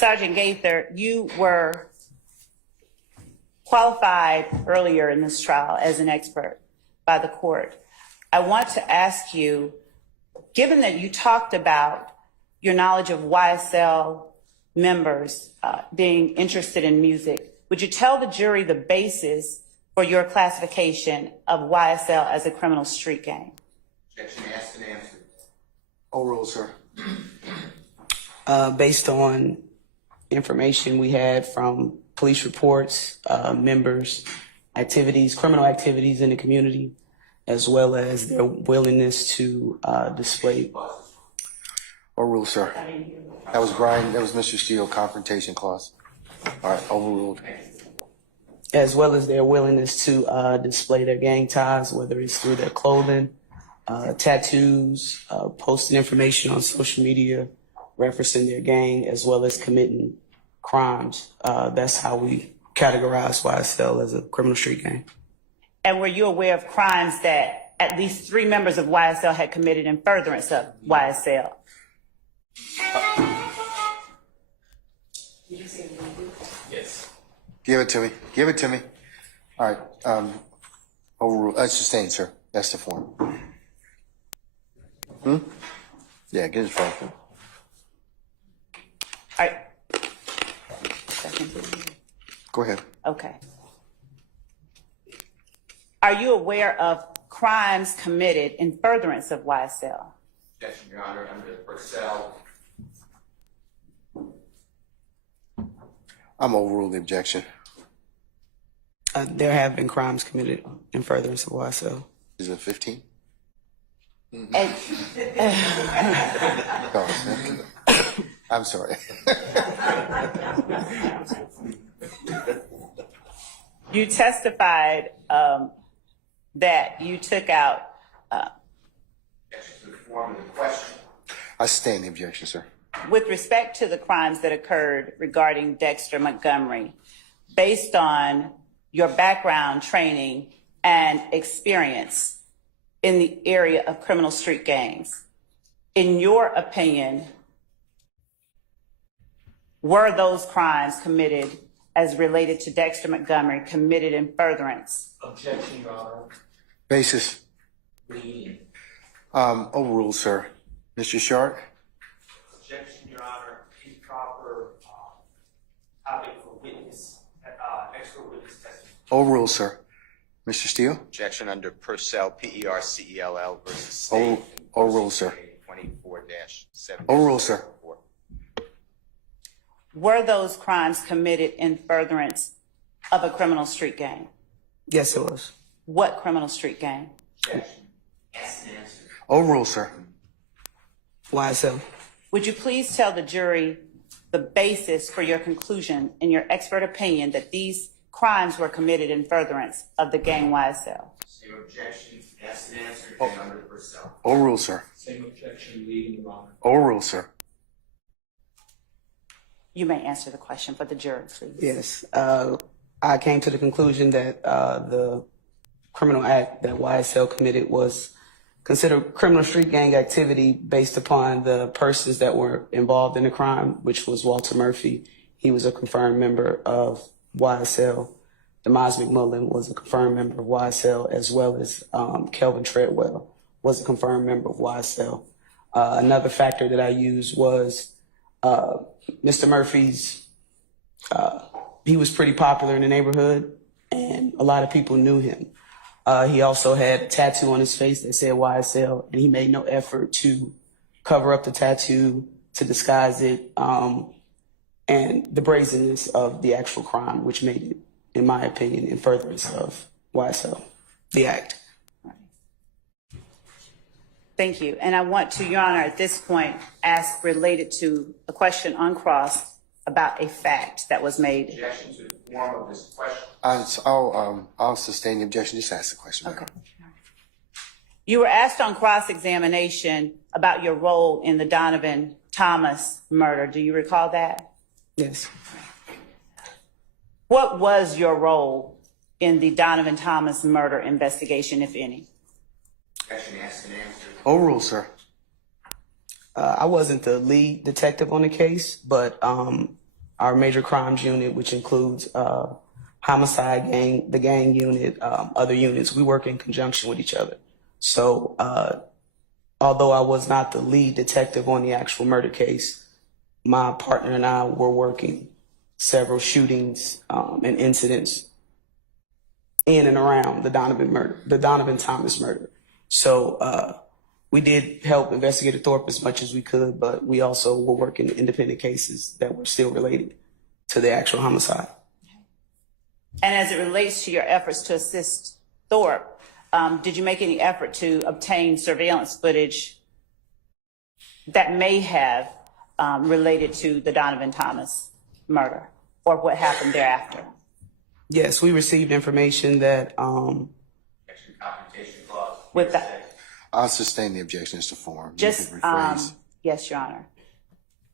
Sergeant Gaither, you were qualified earlier in this trial as an expert by the court. I want to ask you, given that you talked about your knowledge of YSL members being interested in music, would you tell the jury the basis for your classification of YSL as a criminal street gang? Objection, asked and answered. Overruled, sir. Based on information we had from police reports, members, activities, criminal activities in the community, as well as their willingness to display. Overruled, sir. That was Brian, that was Mr. Steele, confrontation clause. All right, overruled. As well as their willingness to display their gang ties, whether it's through their clothing, tattoos, posting information on social media, referencing their gang, as well as committing crimes. That's how we categorize YSL as a criminal street gang. And were you aware of crimes that at least 3 members of YSL had committed in furtherance of YSL? Yes. Give it to me. Give it to me. All right. Overruled. Sustained, sir. That's the form. Yeah, get his phone. All right. Go ahead. Okay. Are you aware of crimes committed in furtherance of YSL? Objection, Your Honor, under Purcell. I'm overruled the objection. There have been crimes committed in furtherance of YSL. Is it 15? And, I'm sorry. you testified that you took out. Objection to the form of the question. I sustain the objection, sir. With respect to the crimes that occurred regarding Dexter Montgomery, based on your background, training, and experience in the area of criminal street gangs, in your opinion, were those crimes committed as related to Dexter Montgomery committed in furtherance? Objection, Your Honor. Basis. Reading. Overruled, sir. Mr. Sharp? Objection, Your Honor. Improper topic for witness, expert witness testimony. Overruled, sir. Mr. Steele? Objection under Purcell, P-E-R-C-E-L-L versus State. Overruled, sir. 24-7. Overruled, sir. Were those crimes committed in furtherance of a criminal street gang? Yes, it was. What criminal street gang? Objection. Asked and answered. Overruled, sir. YSL. Would you please tell the jury the basis for your conclusion in your expert opinion that these crimes were committed in furtherance of the gang YSL? Same objection. Asked and answered. Under Purcell. Overruled, sir. Same objection, leading, Your Honor. Overruled, sir. You may answer the question for the jury, please. Yes. I came to the conclusion that the criminal act that YSL committed was considered criminal street gang activity based upon the persons that were involved in the crime, which was Walter Murphy. He was a confirmed member of YSL. Demaz McMullen was a confirmed member of YSL, as well as Kelvin Treadwell was a confirmed member of YSL. Another factor that I used was Mr. Murphy's, he was pretty popular in the neighborhood, and a lot of people knew him. He also had a tattoo on his face that said YSL, and he made no effort to cover up the tattoo, to disguise it, and the brazenness of the actual crime, which made it, in my opinion, in furtherance of YSL, the act. Thank you. And I want to, Your Honor, at this point, ask related to a question on cross about a fact that was made. Objection to the form of this question. I'll sustain the objection. Just ask the question. Okay. You were asked on cross-examination about your role in the Donovan Thomas murder. Do you recall that? Yes. What was your role in the Donovan Thomas murder investigation, if any? Objection. Asked and answered. Overruled, sir. I wasn't the lead detective on the case, but our major crimes unit, which includes homicide, the gang unit, other units. We work in conjunction with each other. So although I was not the lead detective on the actual murder case, my partner and I were working several shootings and incidents in and around the Donovan Thomas murder. So we did help Investigator Thorpe as much as we could, but we also were working independent cases that were still related to the actual homicide. And as it relates to your efforts to assist Thorpe, did you make any effort to obtain surveillance footage that may have related to the Donovan Thomas murder or what happened thereafter? Yes, we received information that With that, I'll sustain the objection as to form. You just, can rephrase. yes, Your Honor.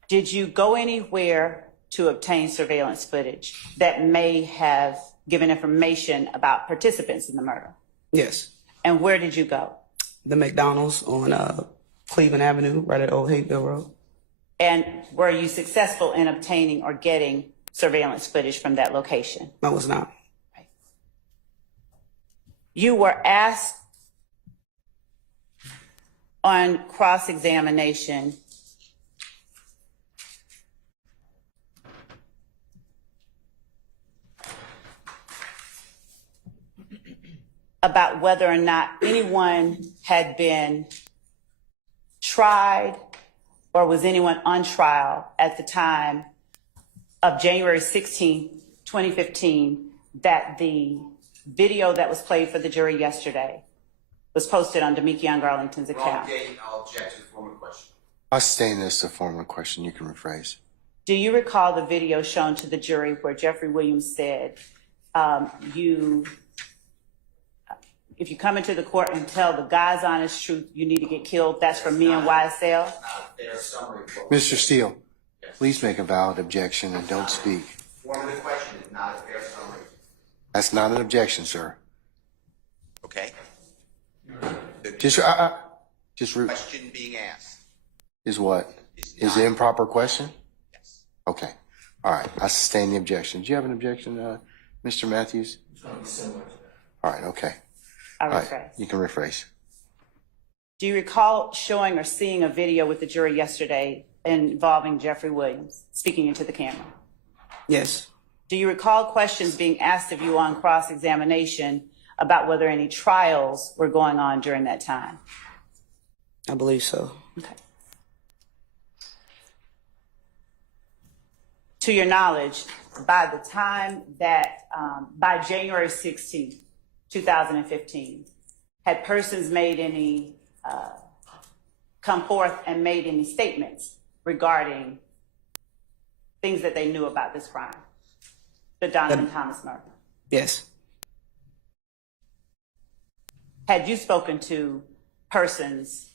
Did you go anywhere to obtain surveillance footage that may have given information about participants in the murder? yes, And where did you go? the McDonald's on Cleveland Avenue, right at Old Hayville Road. And were you successful in obtaining or getting surveillance footage from that location? I was not. You were asked on cross-examination about whether or not anyone had been tried or was anyone on trial at the time of January 16, 2015, that the video that was played for the jury yesterday was posted on Demekion Garlington's account. I'll object to the former question. I'll sustain this as a formal question. You can rephrase. Do you recall the video shown to the jury where Jeffrey Williams said, if you come into the court and tell the God's honest truth, you need to get killed? That's from me and YSL. Mr. Steele, please make a valid objection and don't speak. Form of the question is not a fair summary. That's not an objection, sir. Okay? The Question being asked. is what? Is the improper question? Yes. Okay. All right. I sustain the objection. Do you have an objection, Mr. Matthews? All right. Okay. I All right. rephrase. You can rephrase. Do you recall showing or seeing a video with the jury yesterday involving Jeffrey Williams speaking into the camera? Yes, Do you recall questions being asked of you on cross-examination about whether any trials were going on during that time? I believe so. Okay. To your knowledge, by the time that, by January 16, 2015, had persons made any, come forth and made any statements regarding things that they knew about this crime, the Donovan Thomas murder? Yes, Had you spoken to persons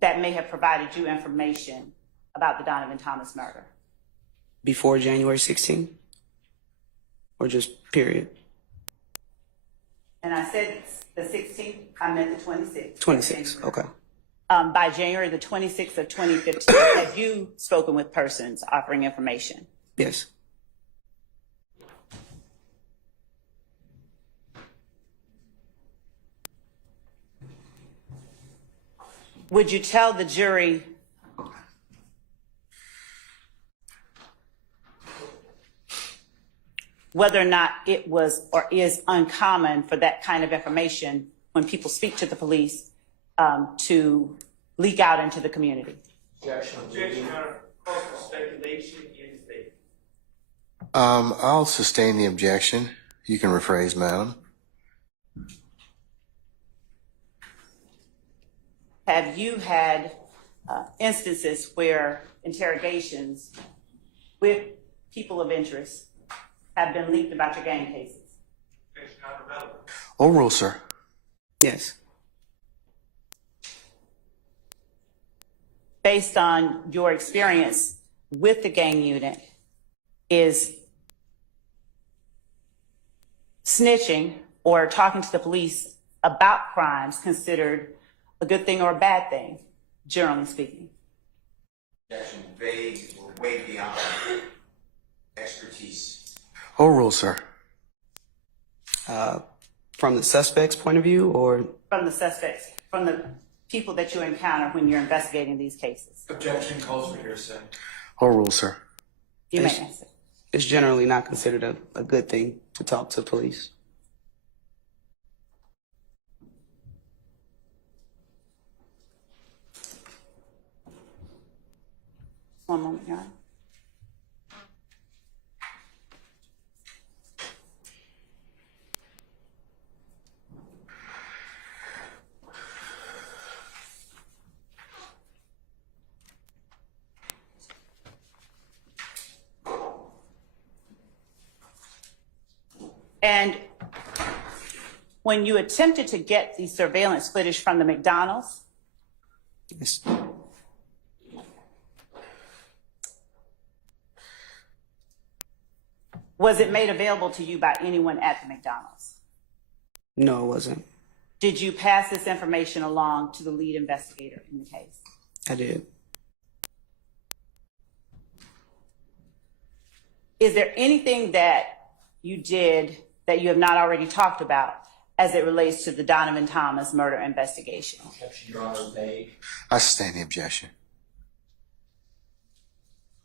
that may have provided you information about the Donovan Thomas murder? before January 16th? Or just period? And I said the 16th, I meant the 26th. 26, okay. By January the 26th of 2015, have you spoken with persons offering information? Yes, Would you tell the jury whether or not it was or is uncommon for that kind of information when people speak to the police to leak out into the community? Objection, Your Honor. Call for speculation in favor. I'll sustain the objection. You can rephrase, madam. Have you had instances where interrogations with people of interest have been leaked about your gang cases? Objection, not relevant. Overrule, sir. yes, Based on your experience with the gang unit, is snitching or talking to the police about crimes considered a good thing or a bad thing, generally speaking? Objection vague or way beyond expertise. Overruled, sir. From the suspect's point of view, or From the suspects, from the people that you encounter when you're investigating these cases? Objection calls for hearsay. Overruled, sir. You may Yes. answer. it's generally not considered a good thing to talk to police. One moment, Your Honor. And when you attempted to get the surveillance footage from the McDonald's, Yes. was it made available to you by anyone at the McDonald's? No, it wasn't. Did you pass this information along to the lead investigator in the case? I did. Is there anything that you did that you have not already talked about as it relates to the Donovan Thomas murder investigation? Objection, Your Honor, vague. I sustain the objection.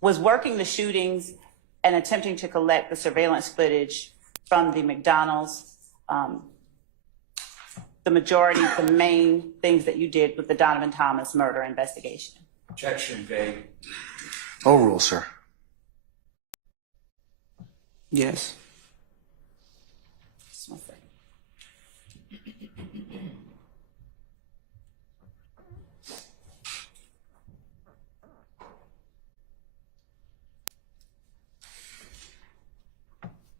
Was working the shootings and attempting to collect the surveillance footage from the McDonald's the main things that you did with the Donovan Thomas murder investigation? Objection, vague. Overruled, sir. Yes. Just one second.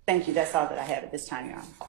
Thank you. That's all that I have at this time, Your Honor.